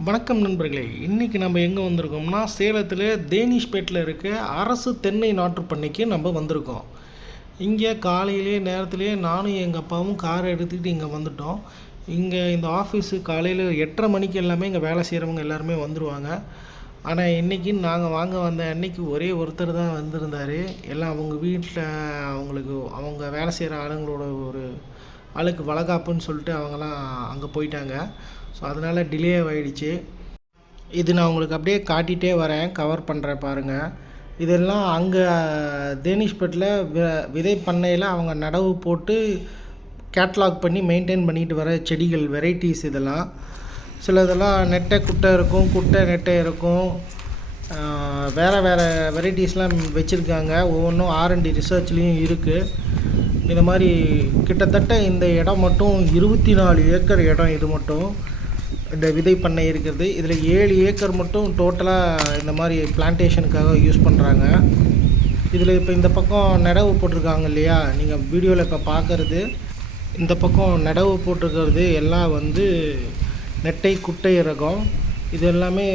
வணக்கம் நண்பர்களே. இன்றைக்கி நம்ம எங்கே வந்திருக்கோம்னா சேலத்தில் தேனிஷ்பேட்டில் இருக்க அரசு தென்னை நாற்று பண்ணைக்கு நம்ம வந்திருக்கோம். இங்கே காலையிலே நேரத்திலே நானும் எங்கள் அப்பாவும் காரை எடுத்துக்கிட்டு இங்கே வந்துட்டோம். இங்கே இந்த ஆஃபீஸு காலையில் எட்டரை மணிக்கு எல்லாமே இங்கே வேலை செய்கிறவங்க எல்லாருமே வந்துடுவாங்க ஆனால் இன்றைக்கி நாங்கள் வாங்க வந்த அன்னைக்கு ஒரே ஒருத்தர் தான் வந்திருந்தார். எல்லாம் அவங்க வீட்டில் அவங்களுக்கு அவங்க வேலை செய்கிற ஆளுங்களோட ஒரு ஆளுக்கு வளகாப்புன்னு சொல்லிட்டு அவங்களாம் அங்கே போயிட்டாங்க. ஸோ அதனால் டிலே ஆகிடுச்சு இது நான் உங்களுக்கு அப்படியே காட்டிகிட்டே வரேன். கவர் பண்ணுறேன் பாருங்கள் இதெல்லாம் அங்கே தேனிஷ்பேட்டில் வி விதை பண்ணையில் அவங்க நடவு போட்டு கேட்லாக் பண்ணி மெயின்டைன் பண்ணிட்டு வர செடிகள் வெரைட்டிஸ் இதெல்லாம். சிலதெல்லாம் நெட்டை குட்டை இருக்கும் குட்டை நெட்டை இருக்கும். வேறு வேறு வெரைட்டிஸ்லாம் வச்சுருக்காங்க. ஒவ்வொன்றும் ஆர்என்டி ரிசர்ச்லேயும் இருக்குது இந்த மாதிரி கிட்டத்தட்ட இந்த இடம் மட்டும் இருபத்தி நாலு ஏக்கர் இடம் இது மட்டும். இந்த விதை பண்ணை இருக்கிறது இதில் ஏழு ஏக்கர் மட்டும் டோட்டலாக இந்த மாதிரி பிளான்டேஷனுக்காக யூஸ் பண்ணுறாங்க இதில் இப்போ இந்த பக்கம் நடவு போட்டிருக்காங்க இல்லையா? நீங்கள் வீடியோவில் இப்போ பார்க்குறது இந்த பக்கம் நடவு போட்டிருக்கிறது எல்லாம் வந்து நெட்டை குட்டை ரகம் இது எல்லாமே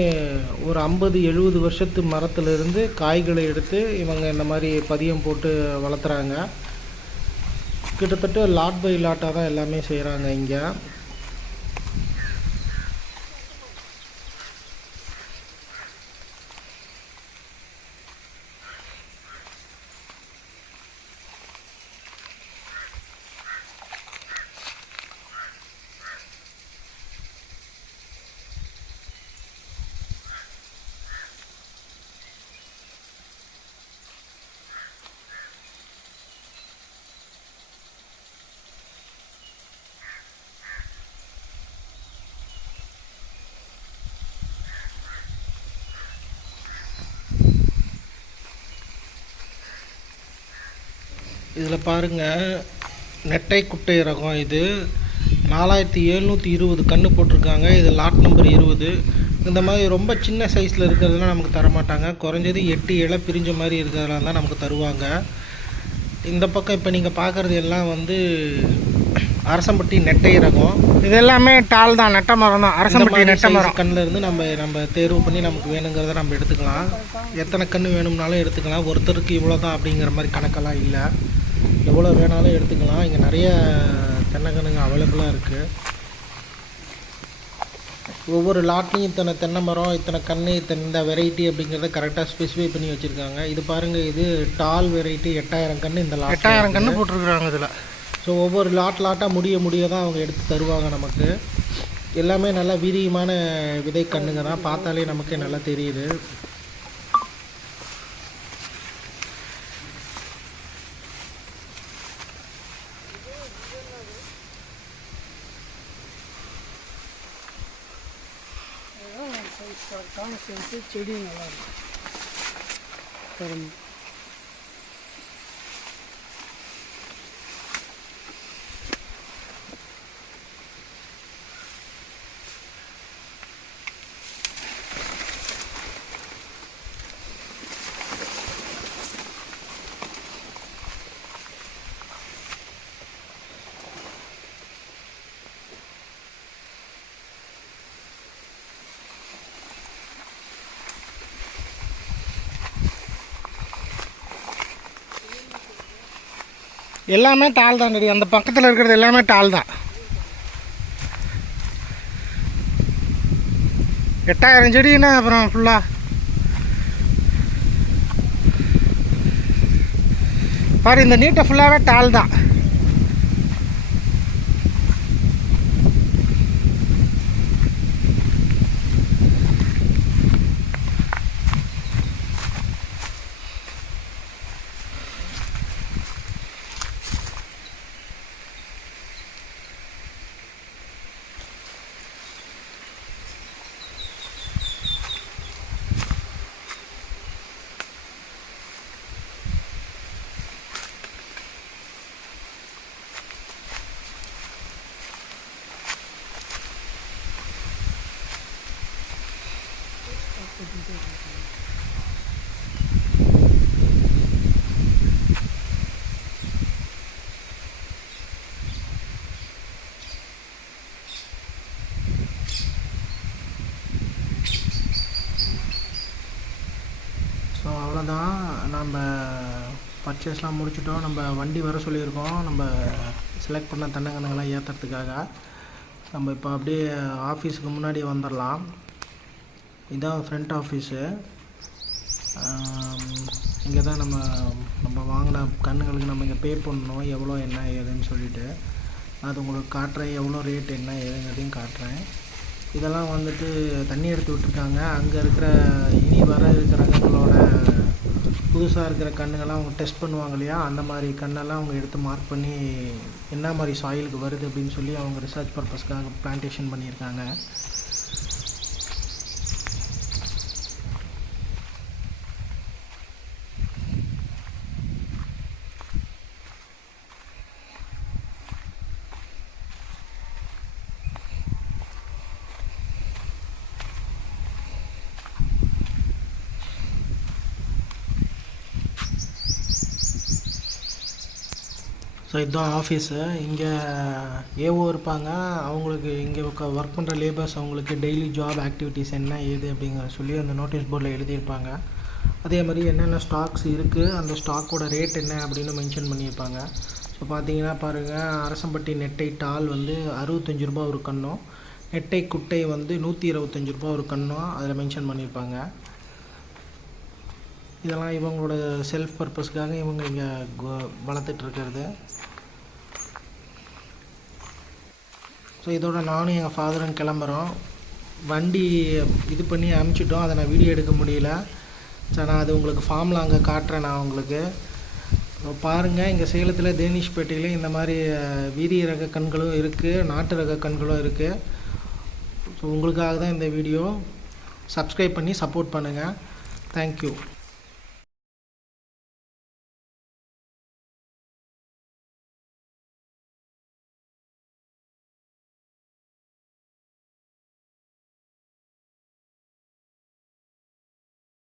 ஒரு ஐம்பது எழுபது வருஷத்து மரத்துலேருந்து காய்களை எடுத்து இவங்க இந்த மாதிரி பதியம் போட்டு வளர்த்துறாங்க. கிட்டத்தட்ட லாட் பை லாட்டாக தான் எல்லாமே செய்கிறாங்க இங்கே. இதில் பாருங்கள் நெட்டை குட்டை ரகம் இது. நாலாயிரத்தி எழுநூற்றி இருபது கன்று போட்டிருக்காங்க. இது லாட் நம்பர் இருபது. இந்த மாதிரி ரொம்ப சின்ன சைஸில் இருக்கிறதுலாம் நமக்கு தர மாட்டாங்க குறைஞ்சது எட்டு இலை பிரிஞ்ச மாதிரி இருக்கிறதெல்லாம் தான் நமக்கு தருவாங்க. இந்த பக்கம் இப்போ நீங்கள் பார்க்குறது எல்லாம் வந்து அரசம்பட்டி நெட்டை ரகம். இது எல்லாமே டால் தான் நெட்ட மரம் தான். அரசம்பட்டி நெட்ட மரம். கண்ணில் இருந்து நம்ம நம்ம தேர்வு பண்ணி நமக்கு வேணுங்கிறத நம்ம எடுத்துக்கலாம். எத்தனை கன்று வேணும்னாலும் எடுத்துக்கலாம். ஒருத்தருக்கு இவ்வளோ தான் அப்படிங்கிற மாதிரி கணக்கெல்லாம் இல்லை. எவ்வளோ வேணாலும் எடுத்துக்கலாம். இங்கே நிறைய தென்னைக்கன்றுங்க அவைலபிளாக இருக்குது ஒவ்வொரு லாட்லையும் இத்தனை தென்னை மரம் இத்தனை கன்று இத்தனை இந்த வெரைட்டி அப்படிங்கிறத கரெக்டாக ஸ்பெசிஃபை பண்ணி வச்சுருக்காங்க. இது பாருங்கள் இது டால் வெரைட்டி எட்டாயிரம் கன்று இந்த லாட் எட்டாயிரம் கன்று போட்டிருக்குறாங்க இதில். ஸோ ஒவ்வொரு லாட் லாட்டாக முடிய முடிய தான் அவங்க எடுத்து தருவாங்க நமக்கு. எல்லாமே நல்லா வீரியமான விதை கண்ணுங்க தான். பார்த்தாலே நமக்கே நல்லா தெரியுது. கரெக்டான சேர்த்து செடி நல்லாயிருக்கும் எல்லாமே டால் தான் ரெடி அந்த பக்கத்தில் இருக்கிறது எல்லாமே டால் தான். எட்டாயிரம் செடின்னா அப்புறம் ஃபுல்லாக பாரு இந்த நீட்டை ஃபுல்லாகவே டால் தான். ஸோ அவ்வளோதான். நம்ம பர்ச்சேஸ்லாம் முடிச்சுட்டோம். நம்ம வண்டி வர சொல்லியிருக்கோம். நம்ம செலக்ட் பண்ண தென்னங்கன்றுகள்லாம் ஏற்றுறதுக்காக நம்ம இப்போ அப்படியே ஆஃபீஸுக்கு முன்னாடி வந்துடலாம் இதான் ஃப்ரண்ட் ஆஃபீஸு இங்கே தான் நம்ம நம்ம வாங்கின கண்ணுங்களுக்கு நம்ம இங்கே பே பண்ணணும். எவ்வளோ என்ன ஏதுன்னு சொல்லிட்டு. அது உங்களுக்கு காட்டுறேன். எவ்வளோ ரேட் என்ன ஏதுங்கிறதையும் காட்டுறேன். இதெல்லாம் வந்துட்டு தண்ணி எடுத்து விட்டுருக்காங்க. அங்கே இருக்கிற இனி வர இருக்கிற ரகங்களோட புதுசாக இருக்கிற கண்ணுங்கள்லாம் அவங்க டெஸ்ட் பண்ணுவாங்க இல்லையா? அந்த மாதிரி கண்ணெல்லாம் அவங்க எடுத்து மார்க் பண்ணி என்ன மாதிரி சாயிலுக்கு வருது அப்படின்னு சொல்லி அவங்க ரிசர்ச் பர்பஸ்க்காக பிளான்டேஷன் பண்ணியிருக்காங்க. ஸோ இதுதான் ஆஃபீஸு இங்கே ஏஓ இருப்பாங்க. அவங்களுக்கு இங்கே ஒர்க் பண்ணுற லேபர்ஸ் அவங்களுக்கு டெய்லி ஜாப் ஆக்டிவிட்டீஸ் என்ன ஏது அப்படிங்கிற சொல்லி அந்த நோட்டீஸ் போர்டில் எழுதியிருப்பாங்க. அதே மாதிரி என்னென்ன ஸ்டாக்ஸ் இருக்குது அந்த ஸ்டாக்கோட ரேட் என்ன அப்படின்னு மென்ஷன் பண்ணியிருப்பாங்க. ஸோ பார்த்தீங்கன்னா பாருங்கள் அரசம்பட்டி நெட்டை டால் வந்து அறுபத்தஞ்சு ரூபா ஒரு கண்ணும் நெட்டை குட்டை வந்து நூற்றி இருபத்தஞ்சி ரூபா ஒரு கண்ணும் அதில் மென்ஷன் பண்ணியிருப்பாங்க. இதெல்லாம் இவங்களோட செல்ஃப் பர்பஸ்க்காக இவங்க இங்கே வளர்த்துட்ருக்கிறது. ஸோ இதோட நானும் எங்கள் ஃபாதரும் கிளம்புறோம். வண்டி இது பண்ணி அனுப்பிச்சிட்டோம். அதை நான் வீடியோ எடுக்க முடியல. ஸோ நான் அது உங்களுக்கு ஃபார்மில் அங்கே காட்டுறேன் நான் உங்களுக்கு. பாருங்கள் இங்கே சேலத்தில் தேனிஷ்பேட்டையிலையும் இந்த மாதிரி வீரிய ரக கண்களும் இருக்குது நாட்டு ரக கண்களும் இருக்குது ஸோ உங்களுக்காக தான் இந்த வீடியோ சப்ஸ்கிரைப் பண்ணி சப்போர்ட் பண்ணுங்கள் தேங்க்யூ